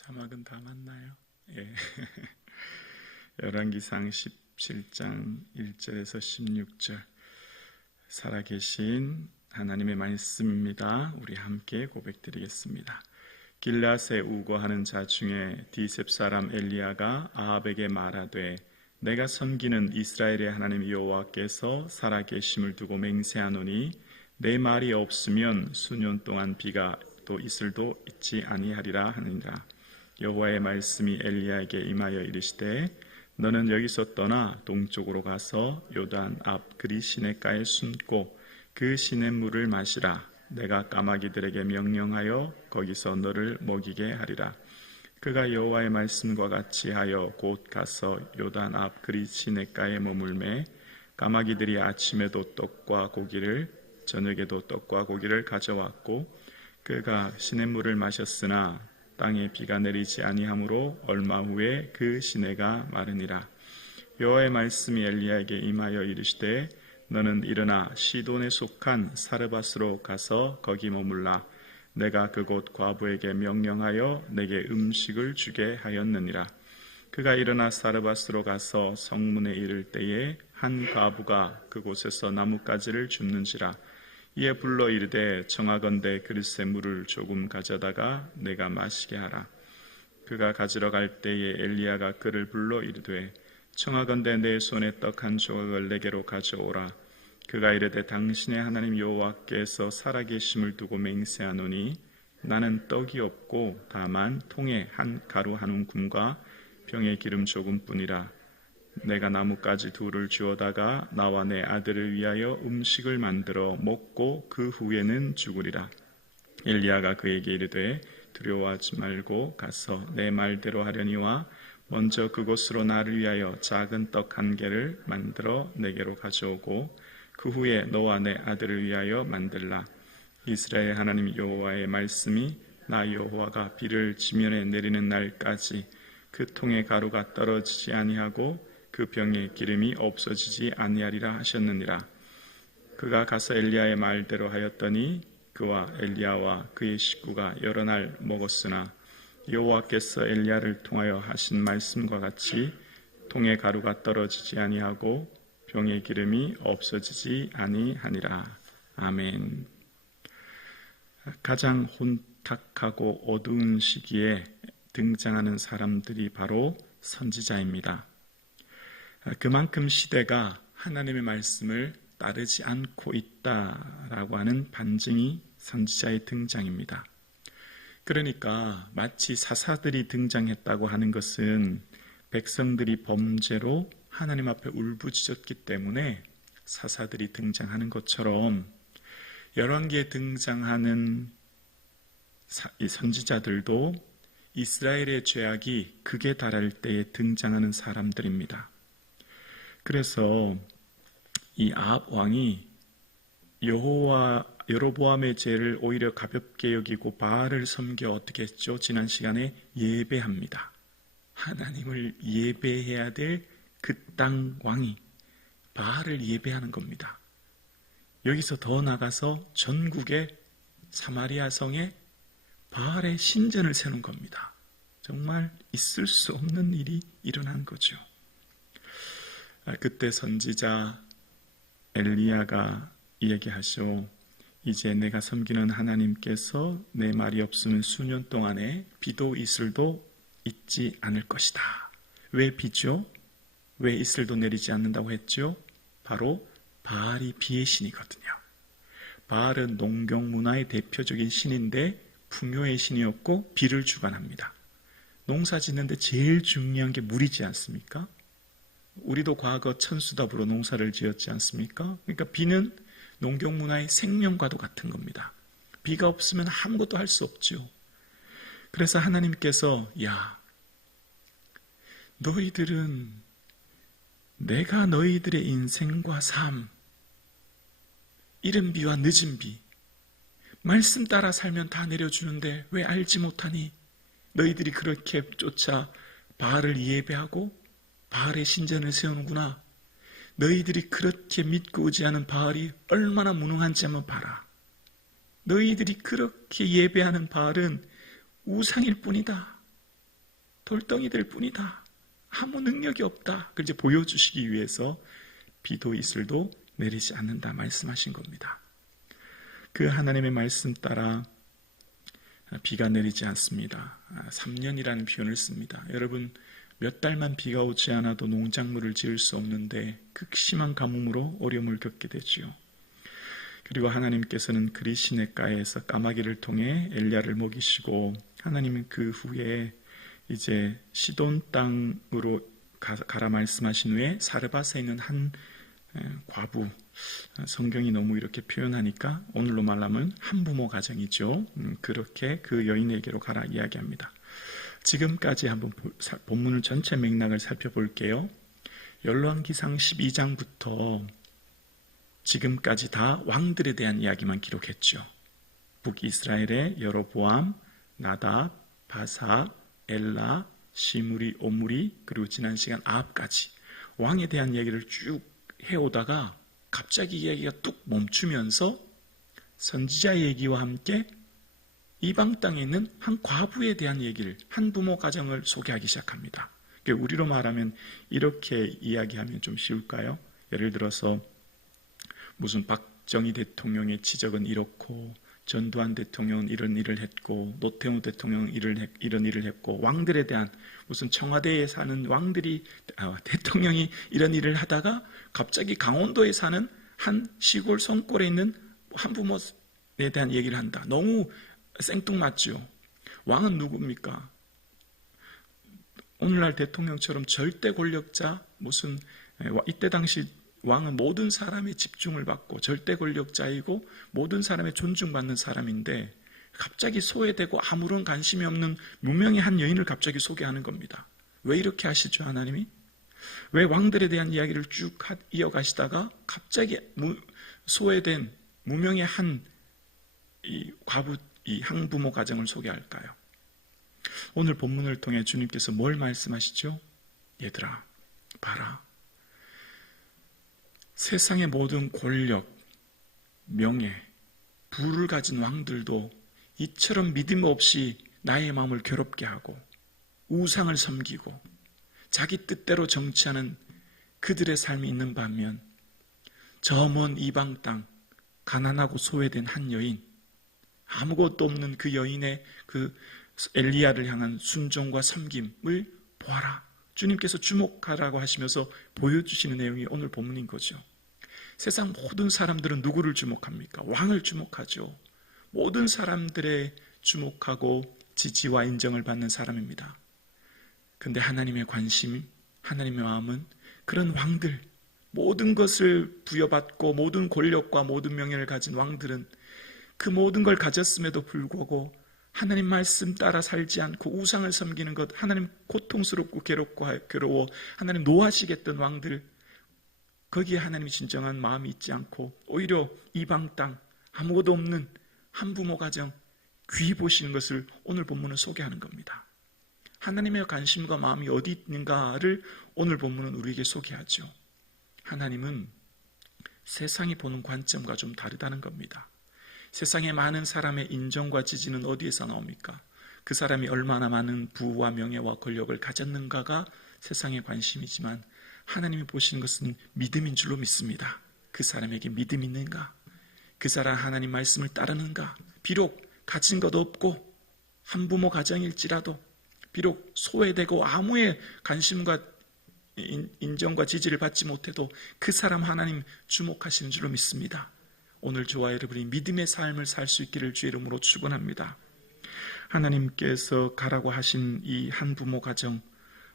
자막은 다 맞나요? 예. 열왕기상 17장 1절에서 16절 살아계신 하나님의 말씀입니다. 우리 함께 고백드리겠습니다. 길앗에 우거하는 자 중에 디셉 사람 엘리야가 아합에게 말하되 내가 섬기는 이스라엘의 하나님 여호와께서 살아계심을 두고 맹세하노니 내 말이 없으면 수년 동안 비가 또 이슬도 있지 아니하리라 하느니라. 여호와의 말씀이 엘리야에게 임하여 이르시되 너는 여기서 떠나 동쪽으로 가서 요단 앞 그리 시냇가에 숨고 그 시냇물을 마시라. 내가 까마귀들에게 명령하여 거기서 너를 먹이게 하리라. 그가 여호와의 말씀과 같이 하여 곧 가서 요단 앞 그리 시냇가에 머물매 까마귀들이 아침에도 떡과 고기를 저녁에도 떡과 고기를 가져왔고 그가 시냇물을 마셨으나 땅에 비가 내리지 아니하므로 얼마 후에 그 시내가 마르니라. 여호와의 말씀이 엘리야에게 임하여 이르시되 너는 일어나 시돈에 속한 사르밧으로 가서 거기 머물라. 내가 그곳 과부에게 명령하여 내게 음식을 주게 하였느니라. 그가 일어나 사르밧으로 가서 성문에 이를 때에 한 과부가 그곳에서 나뭇가지를 줍는지라. 이에 불러 이르되 청하건대 그릇에 물을 조금 가져다가 내가 마시게 하라. 그가 가지러 갈 때에 엘리야가 그를 불러 이르되 청하건대 내 손에 떡 한 조각을 내게로 가져오라. 그가 이르되 당신의 하나님 여호와께서 살아계심을 두고 맹세하노니 나는 떡이 없고 다만 통에 한 가루 한 움큼과 병에 기름 조금뿐이라. 내가 나뭇가지 둘을 주워다가 나와 내 아들을 위하여 음식을 만들어 먹고 그 후에는 죽으리라. 엘리야가 그에게 이르되 두려워하지 말고 가서 내 말대로 하려니와 먼저 그곳으로 나를 위하여 작은 떡 한 개를 만들어 내게로 가져오고 그 후에 너와 내 아들을 위하여 만들라. 이스라엘 하나님 여호와의 말씀이 나 여호와가 비를 지면에 내리는 날까지 그 통에 가루가 떨어지지 아니하고 그 병에 기름이 없어지지 아니하리라 하셨느니라. 그가 가서 엘리야의 말대로 하였더니 그와 엘리야와 그의 식구가 여러 날 먹었으나 여호와께서 엘리야를 통하여 하신 말씀과 같이 통에 가루가 떨어지지 아니하고 병의 기름이 없어지지 아니하니라. 아멘. 가장 혼탁하고 어두운 시기에 등장하는 사람들이 바로 선지자입니다. 그만큼 시대가 하나님의 말씀을 따르지 않고 있다라고 하는 반증이 선지자의 등장입니다. 그러니까 마치 사사들이 등장했다고 하는 것은 백성들이 범죄로 하나님 앞에 울부짖었기 때문에 사사들이 등장하는 것처럼 열왕기에 등장하는 이 선지자들도 이스라엘의 죄악이 극에 달할 때에 등장하는 사람들입니다. 그래서 이 아합 왕이 여로보암의 죄를 오히려 가볍게 여기고 바알을 섬겨 어떻게 했죠? 지난 시간에 예배합니다. 하나님을 예배해야 될 그 땅 왕이 바알을 예배하는 겁니다. 여기서 더 나가서 전국의 사마리아 성에 바알의 신전을 세운 겁니다. 정말 있을 수 없는 일이 일어난 거죠. 그때 선지자 엘리야가 이야기하시오. 이제 내가 섬기는 하나님께서 내 말이 없으면 수년 동안에 비도 이슬도 있지 않을 것이다. 왜 비죠? 왜 이슬도 내리지 않는다고 했죠? 바로 바알이 비의 신이거든요. 바알은 농경 문화의 대표적인 신인데 풍요의 신이었고 비를 주관합니다. 농사 짓는데 제일 중요한 게 물이지 않습니까? 우리도 과거 천수답으로 농사를 지었지 않습니까? 그러니까 비는 농경 문화의 생명과도 같은 겁니다. 비가 없으면 아무것도 할 수 없죠. 그래서 하나님께서 너희들은 내가 너희들의 인생과 삶, 이른 비와 늦은 비, 말씀 따라 살면 다 내려주는데 왜 알지 못하니? 너희들이 그렇게 쫓아 바알을 예배하고 바알의 신전을 세우는구나. 너희들이 그렇게 믿고 의지하는 바알이 얼마나 무능한지 한번 봐라. 너희들이 그렇게 예배하는 바알은 우상일 뿐이다. 돌덩이들 뿐이다. 아무 능력이 없다. 그걸 이제 보여주시기 위해서 비도 이슬도 내리지 않는다 말씀하신 겁니다. 그 하나님의 말씀 따라 비가 내리지 않습니다. 3년이라는 표현을 씁니다. 여러분, 몇 달만 비가 오지 않아도 농작물을 지을 수 없는데 극심한 가뭄으로 어려움을 겪게 되지요. 그리고 하나님께서는 그리 시냇가에서 까마귀를 통해 엘리야를 먹이시고, 하나님은 그 후에 이제 시돈 땅으로 가라 말씀하신 후에 사르밧에 있는 한 과부, 성경이 너무 이렇게 표현하니까 오늘로 말하면 한부모 가정이죠. 그렇게 그 여인에게로 가라 이야기합니다. 지금까지 한번 본문을 전체 맥락을 살펴볼게요. 열왕기상 12장부터 지금까지 다 왕들에 대한 이야기만 기록했죠. 북이스라엘의 여로보암, 나답, 바사, 엘라, 시므리, 오므리, 그리고 지난 시간 아합까지 왕에 대한 이야기를 쭉 해오다가 갑자기 이야기가 뚝 멈추면서 선지자 얘기와 함께 이방 땅에 있는 한 과부에 대한 얘기를, 한 부모 가정을 소개하기 시작합니다. 우리로 말하면 이렇게 이야기하면 좀 쉬울까요? 예를 들어서 무슨 박정희 대통령의 치적은 이렇고, 전두환 대통령은 이런 일을 했고, 노태우 대통령은 이런 일을 했고, 왕들에 대한, 무슨 청와대에 사는 왕들이, 대통령이 이런 일을 하다가 갑자기 강원도에 사는 한 시골 손골에 있는 한부모에 대한 얘기를 한다. 너무 생뚱맞죠. 왕은 누굽니까? 오늘날 대통령처럼 절대 권력자, 무슨 이때 당시 왕은 모든 사람의 집중을 받고 절대 권력자이고 모든 사람의 존중받는 사람인데, 갑자기 소외되고 아무런 관심이 없는 무명의 한 여인을 갑자기 소개하는 겁니다. 왜 이렇게 하시죠, 하나님이? 왜 왕들에 대한 이야기를 쭉 이어가시다가 갑자기 소외된 무명의 한 과부, 이 항부모 가정을 소개할까요? 오늘 본문을 통해 주님께서 뭘 말씀하시죠? 얘들아, 봐라. 세상의 모든 권력, 명예, 부를 가진 왕들도 이처럼 믿음 없이 나의 마음을 괴롭게 하고 우상을 섬기고 자기 뜻대로 정치하는 그들의 삶이 있는 반면, 저 먼 이방 땅 가난하고 소외된 한 여인, 아무것도 없는 그 여인의 그 엘리야를 향한 순종과 섬김을 보아라. 주님께서 주목하라고 하시면서 보여주시는 내용이 오늘 본문인 거죠. 세상 모든 사람들은 누구를 주목합니까? 왕을 주목하죠. 모든 사람들의 주목하고 지지와 인정을 받는 사람입니다. 근데 하나님의 관심, 하나님의 마음은 그런 왕들, 모든 것을 부여받고 모든 권력과 모든 명예를 가진 왕들은 그 모든 걸 가졌음에도 불구하고 하나님 말씀 따라 살지 않고 우상을 섬기는 것, 하나님 고통스럽고 괴로워 하나님 노하시겠던 왕들, 거기에 하나님이 진정한 마음이 있지 않고 오히려 이방 땅, 아무것도 없는 한부모 가정 귀히 보시는 것을 오늘 본문은 소개하는 겁니다. 하나님의 관심과 마음이 어디 있는가를 오늘 본문은 우리에게 소개하죠. 하나님은 세상이 보는 관점과 좀 다르다는 겁니다. 세상의 많은 사람의 인정과 지지는 어디에서 나옵니까? 그 사람이 얼마나 많은 부와 명예와 권력을 가졌는가가 세상의 관심이지만, 하나님이 보시는 것은 믿음인 줄로 믿습니다. 그 사람에게 믿음이 있는가? 그 사람 하나님 말씀을 따르는가? 비록 가진 것 없고 한부모 가정일지라도, 비록 소외되고 아무의 관심과 인정과 지지를 받지 못해도 그 사람 하나님 주목하시는 줄로 믿습니다. 오늘 저와 여러분이 믿음의 삶을 살 수 있기를 주의 이름으로 축원합니다. 하나님께서 가라고 하신 이 한부모 가정,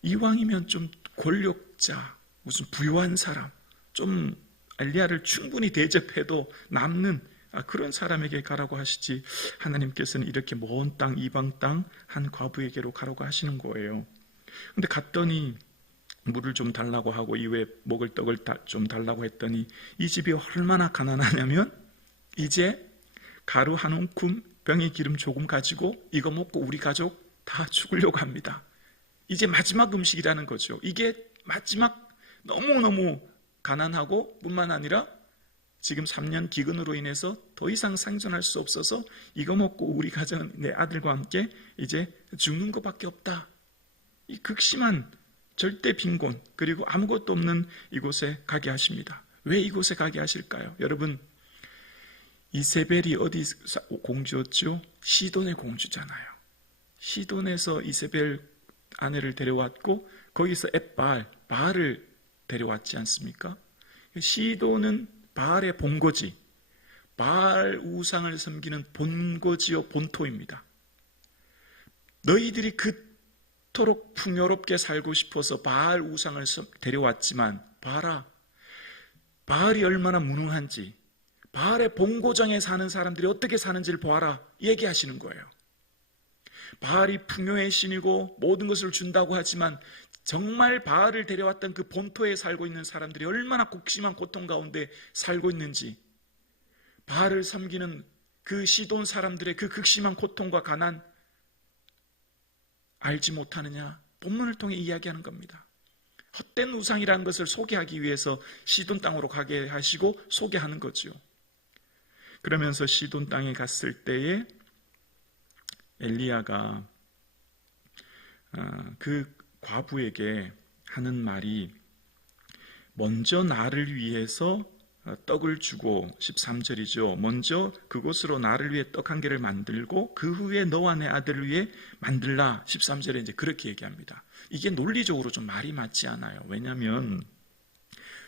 이왕이면 좀 권력자, 무슨 부유한 사람, 좀 엘리야를 충분히 대접해도 남는 그런 사람에게 가라고 하시지, 하나님께서는 이렇게 먼 땅, 이방 땅 한 과부에게로 가라고 하시는 거예요. 근데 갔더니 물을 좀 달라고 하고 이외에 먹을 떡을 좀 달라고 했더니 이 집이 얼마나 가난하냐면, 이제 가루 한 움큼, 병에 기름 조금 가지고 이거 먹고 우리 가족 다 죽으려고 합니다. 이제 마지막 음식이라는 거죠. 이게 마지막, 너무너무 가난하고 뿐만 아니라 지금 3년 기근으로 인해서 더 이상 생존할 수 없어서 이거 먹고 우리 가정, 내 아들과 함께 이제 죽는 것밖에 없다. 이 극심한 절대 빈곤, 그리고 아무것도 없는 이곳에 가게 하십니다. 왜 이곳에 가게 하실까요? 여러분, 이세벨이 어디 공주였죠? 시돈의 공주잖아요. 시돈에서 이세벨 아내를 데려왔고 거기서 바알을 데려왔지 않습니까? 시돈은 바알의 본거지, 바알 우상을 섬기는 본거지요 본토입니다. 너희들이 그토록 풍요롭게 살고 싶어서 바알 우상을 데려왔지만 봐라, 바알이 얼마나 무능한지, 바알의 본고장에 사는 사람들이 어떻게 사는지를 보아라 얘기하시는 거예요. 바알이 풍요의 신이고 모든 것을 준다고 하지만 정말 바알을 데려왔던 그 본토에 살고 있는 사람들이 얼마나 극심한 고통 가운데 살고 있는지, 바알을 섬기는 그 시돈 사람들의 그 극심한 고통과 가난 알지 못하느냐? 본문을 통해 이야기하는 겁니다. 헛된 우상이라는 것을 소개하기 위해서 시돈 땅으로 가게 하시고 소개하는 거죠. 그러면서 시돈 땅에 갔을 때에 엘리야가 그 과부에게 하는 말이, 먼저 나를 위해서 떡을 주고, 13절이죠. 먼저 그곳으로 나를 위해 떡 한 개를 만들고 그 후에 너와 내 아들을 위해 만들라. 13절에 이제 그렇게 얘기합니다. 이게 논리적으로 좀 말이 맞지 않아요. 왜냐하면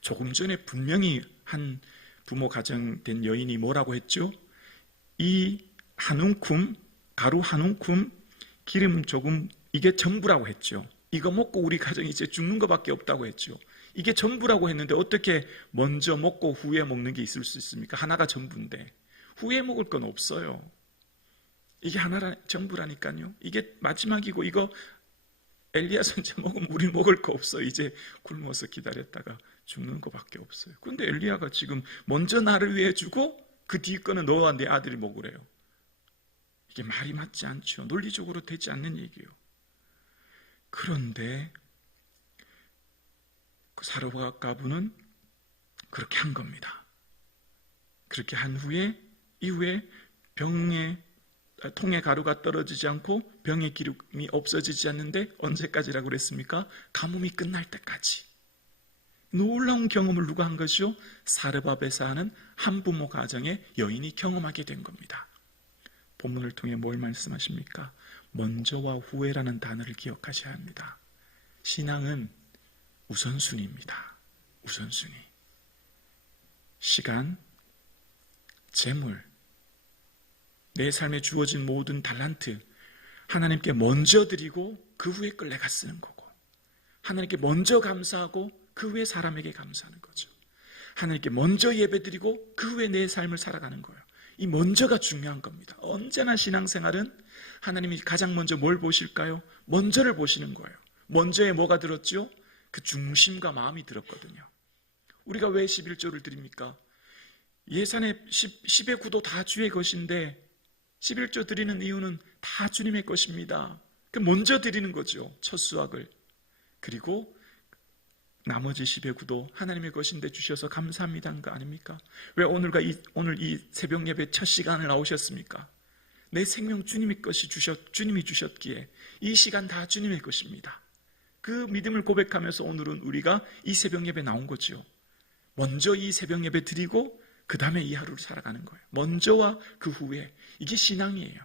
조금 전에 분명히 한 부모 가정된 여인이 뭐라고 했죠? 이 한 움큼, 가루 한 움큼, 기름 조금, 이게 전부라고 했죠. 이거 먹고 우리 가정이 이제 죽는 것밖에 없다고 했죠. 이게 전부라고 했는데 어떻게 먼저 먹고 후에 먹는 게 있을 수 있습니까? 하나가 전부인데 후에 먹을 건 없어요. 이게 하나가 전부라니까요. 이게 마지막이고 이거 엘리야 선지자 먹으면 우리 먹을 거 없어요. 이제 굶어서 기다렸다가 죽는 것밖에 없어요. 그런데 엘리야가 지금 먼저 나를 위해 주고 그 뒤 거는 너와 내 아들이 먹으래요. 이게 말이 맞지 않죠. 논리적으로 되지 않는 얘기예요. 그런데 그 사르밧 과부는 그렇게 한 겁니다. 그렇게 한 후에 이후에 통에 가루가 떨어지지 않고 병의 기름이 없어지지 않는데 언제까지라고 그랬습니까? 가뭄이 끝날 때까지. 놀라운 경험을 누가 한 것이요? 사르밧에 사는 한부모 가정의 여인이 경험하게 된 겁니다. 본문을 통해 뭘 말씀하십니까? 먼저와 후에라는 단어를 기억하셔야 합니다. 신앙은 우선순위입니다. 우선순위. 시간, 재물, 내 삶에 주어진 모든 달란트, 하나님께 먼저 드리고 그 후에 걸 내가 쓰는 거고, 하나님께 먼저 감사하고 그 후에 사람에게 감사하는 거죠. 하나님께 먼저 예배드리고 그 후에 내 삶을 살아가는 거예요. 이 먼저가 중요한 겁니다. 언제나 신앙생활은 하나님이 가장 먼저 뭘 보실까요? 먼저를 보시는 거예요. 먼저에 뭐가 들었죠? 그 중심과 마음이 들었거든요. 우리가 왜 11조를 드립니까? 예산의 10의 9도 다 주의 것인데 11조 드리는 이유는 다 주님의 것입니다. 먼저 드리는 거죠. 첫 수확을. 그리고 나머지 10의 9도 하나님의 것인데 주셔서 감사합니다 한 거 아닙니까? 왜 오늘 이 새벽 예배 첫 시간을 나오셨습니까? 내 생명 주님의 것이 주님이 주셨기에 이 시간 다 주님의 것입니다. 그 믿음을 고백하면서 오늘은 우리가 이 새벽 예배 나온 거죠. 먼저 이 새벽 예배 드리고 그 다음에 이 하루를 살아가는 거예요. 먼저와 그 후에. 이게 신앙이에요.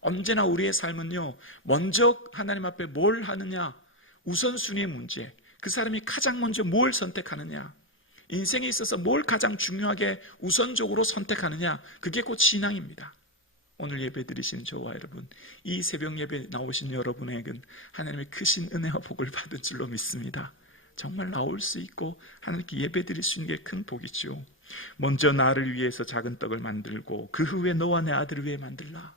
언제나 우리의 삶은요, 먼저 하나님 앞에 뭘 하느냐, 우선순위의 문제, 그 사람이 가장 먼저 뭘 선택하느냐, 인생에 있어서 뭘 가장 중요하게 우선적으로 선택하느냐, 그게 곧 신앙입니다. 오늘 예배 드리신 저와 여러분, 이 새벽 예배 나오신 여러분에게는 하나님의 크신 은혜와 복을 받은 줄로 믿습니다. 정말 나올 수 있고 하나님께 예배 드릴 수 있는 게 큰 복이죠. 먼저 나를 위해서 작은 떡을 만들고 그 후에 너와 내 아들을 위해 만들라.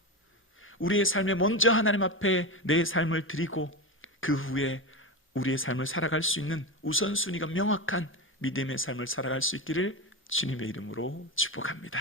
우리의 삶에 먼저 하나님 앞에 내 삶을 드리고 그 후에 우리의 삶을 살아갈 수 있는 우선순위가 명확한 믿음의 삶을 살아갈 수 있기를 주님의 이름으로 축복합니다.